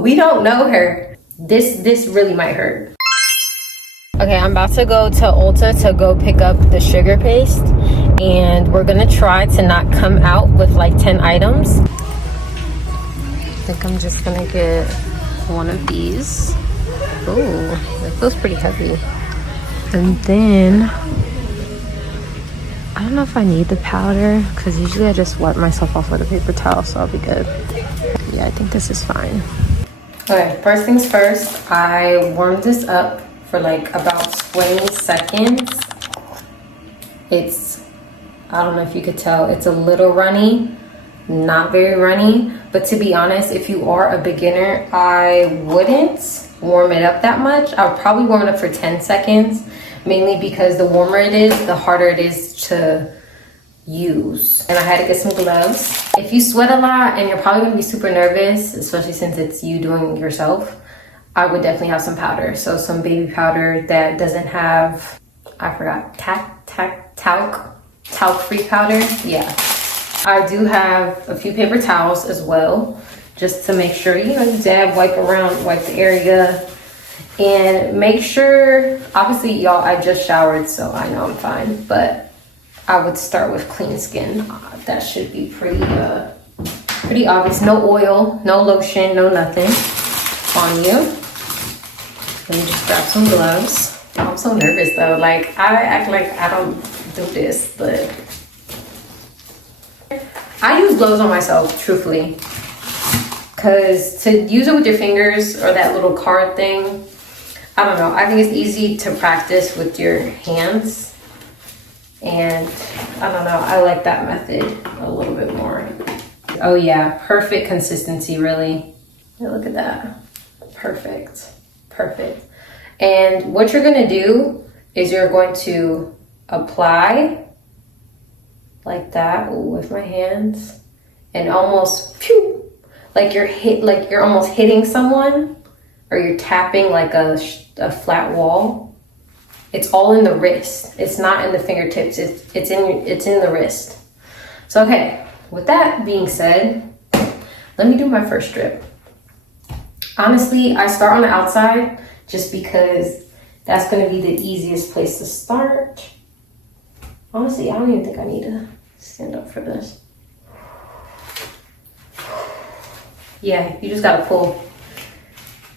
We don't know her. This really might hurt. Okay, I'm about to go to Ulta to go pick up the sugar paste, and we're gonna try to not come out with like 10 items. I think I'm just gonna get one of these. Ooh, it feels pretty heavy. And then I don't know if I need the powder, because usually I just wipe myself off with a paper towel, so I'll be good. Yeah, I think this is fine. Okay, first things first, I warmed this up for like about 20 seconds. I don't know if you could tell, it's a little runny, not very runny, but to be honest, if you are a beginner, I wouldn't warm it up that much. I would probably warm it up for 10 seconds, mainly because the warmer it is, the harder it is to use. And I had to get some gloves. If you sweat a lot and you're probably gonna be super nervous, especially since it's you doing it yourself, I would definitely have some powder. So some baby powder that doesn't have, I forgot, talc-free powder. Yeah. I do have a few paper towels as well, just to make sure, you know, you dab, wipe around, wipe the area. And make sure, obviously y'all, I just showered, so I know I'm fine, but I would start with clean skin. That should be pretty obvious. No oil, no lotion, no nothing on you. Let me just grab some gloves. I'm so nervous though. Like, I act like I don't do this, but I use gloves on myself, truthfully. Because to use it with your fingers or that little card thing, I don't know. I think it's easy to practice with your hands. And I don't know. I like that method a little bit more. Oh yeah, perfect consistency, really. Yeah, look at that. Perfect. Perfect. And what you're gonna do is you're going to apply like that with my hands, and almost phew, like you're almost hitting someone, or you're tapping like a flat wall. It's all in the wrist. It's not in the fingertips. It's in the wrist. So okay, with that being said, let me do my first strip. Honestly, I start on the outside just because that's going to be the easiest place to start. Honestly, I don't even think I need to stand up for this. Yeah, you just got to pull.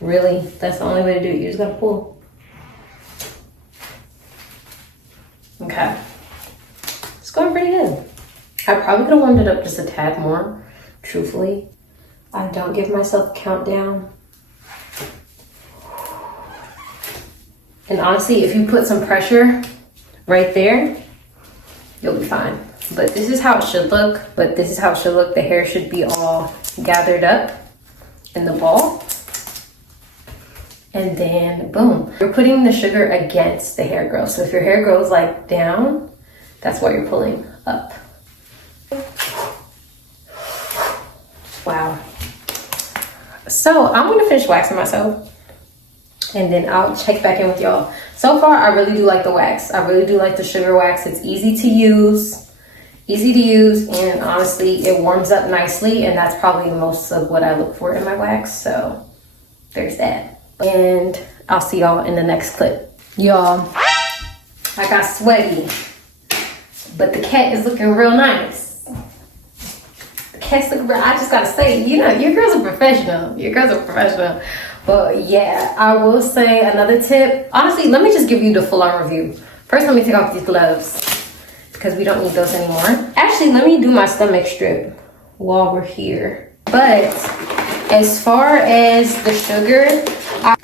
Really, that's the only way to do it. You just got to pull. Okay. It's going pretty good. I probably could have warmed it up just a tad more, truthfully. I don't give myself a countdown. And honestly, if you put some pressure right there, you'll be fine. But this is how it should look. The hair should be all gathered up in the ball. And then boom, you're putting the sugar against the hair growth. So if your hair grows like down, that's what you're pulling up. Wow. So I'm gonna finish waxing myself, and then I'll check back in with y'all. So far, I really do like the wax. I really do like the sugar wax. It's easy to use, and honestly, it warms up nicely, and that's probably most of what I look for in my wax. So there's that. And I'll see y'all in the next clip. Y'all, I got sweaty, but the cat is looking real nice. I just gotta say, you know, your girls are professional. But yeah, I will say another tip. Honestly, let me just give you the full-on review. First, let me take off these gloves because we don't need those anymore. Actually, let me do my stomach strip while we're here. But as far as the sugar,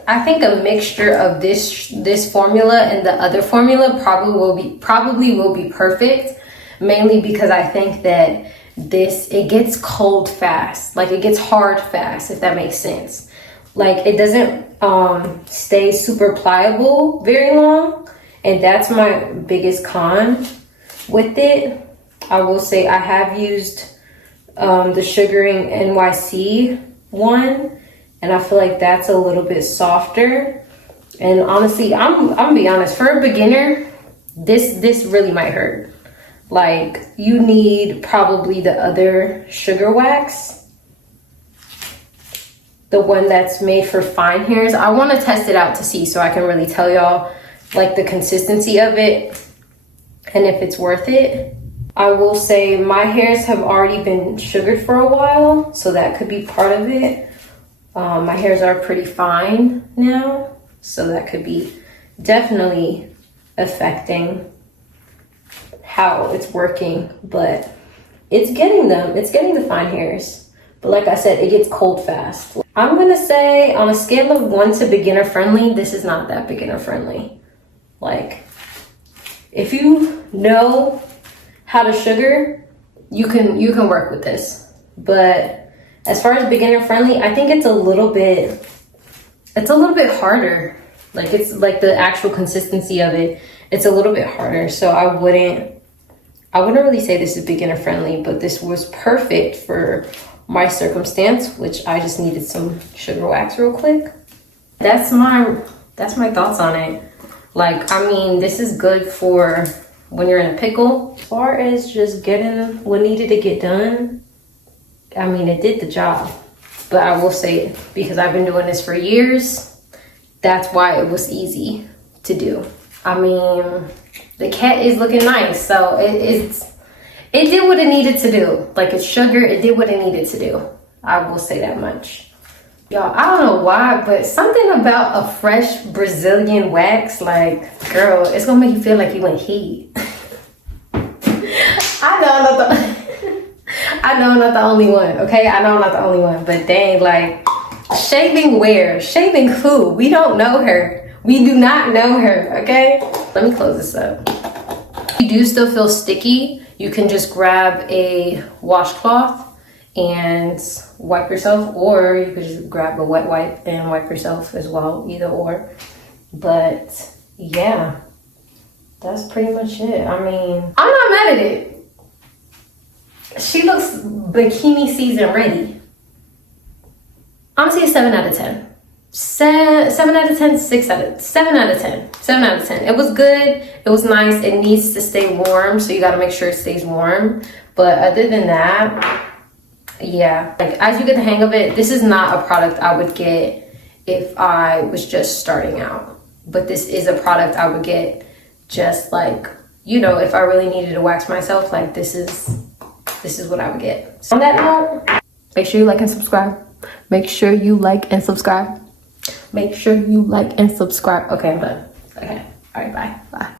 I think a mixture of this formula and the other formula probably will be perfect. Mainly because I think that it gets cold fast. Like, it gets hard fast, if that makes sense. Like, it doesn't stay super pliable very long. And that's my biggest con with it. I will say I have used the Sugaring NYC one, and I feel like that's a little bit softer. And honestly, I'm gonna be honest, for a beginner, this really might hurt. Like, you need probably the other sugar wax. the one that's made for fine hairs. I want to test it out to see so I can really tell y'all like the consistency of it and if it's worth it. I will say my hairs have already been sugared for a while, so that could be part of it. My hairs are pretty fine now, so that could be definitely affecting how it's working, but it's getting them. It's getting the fine hairs. But like I said, it gets cold fast. I'm gonna say on a scale of 1 to beginner friendly, this is not that beginner friendly. Like, if you know how to sugar, you can work with this. But as far as beginner friendly, I think it's a little bit harder. Like, it's like the actual consistency of it, it's a little bit harder. So I wouldn't really say this is beginner friendly, but this was perfect for my circumstance, which I just needed some sugar wax real quick. That's my thoughts on it. Like, I mean, this is good for when you're in a pickle. As far as just getting what needed to get done, I mean, it did the job. But I will say, because I've been doing this for years, that's why it was easy to do. I mean, the cat is looking nice, so it did what it needed to do. Like, it's sugar, it did what it needed to do. I will say that much. Y'all, I don't know why, but something about a fresh Brazilian wax, like, girl, it's gonna make you feel like you in heat. I know I'm not the only one, okay? I know I'm not the only one, but dang, like, shaving where? Shaving who? We don't know her. We do not know her, okay? Let me close this up. If you do still feel sticky, you can just grab a washcloth and wipe yourself, or you could just grab a wet wipe and wipe yourself as well, either or. But yeah, that's pretty much it. I mean, I'm not mad at it. She looks bikini season ready. Honestly, a 7 out of 10. 7 out of 10, 7 out of 10. 7 out of 10. It was good. It was nice. It needs to stay warm, so you got to make sure it stays warm. But other than that, yeah, like, as you get the hang of it, this is not a product I would get if I was just starting out. But this is a product I would get just like, you know, if I really needed to wax myself, like, this is what I would get. So on that note, make sure you like and subscribe. Make sure you like and subscribe. Make sure you like and subscribe. Okay, I'm done. Okay. All right, bye. Bye.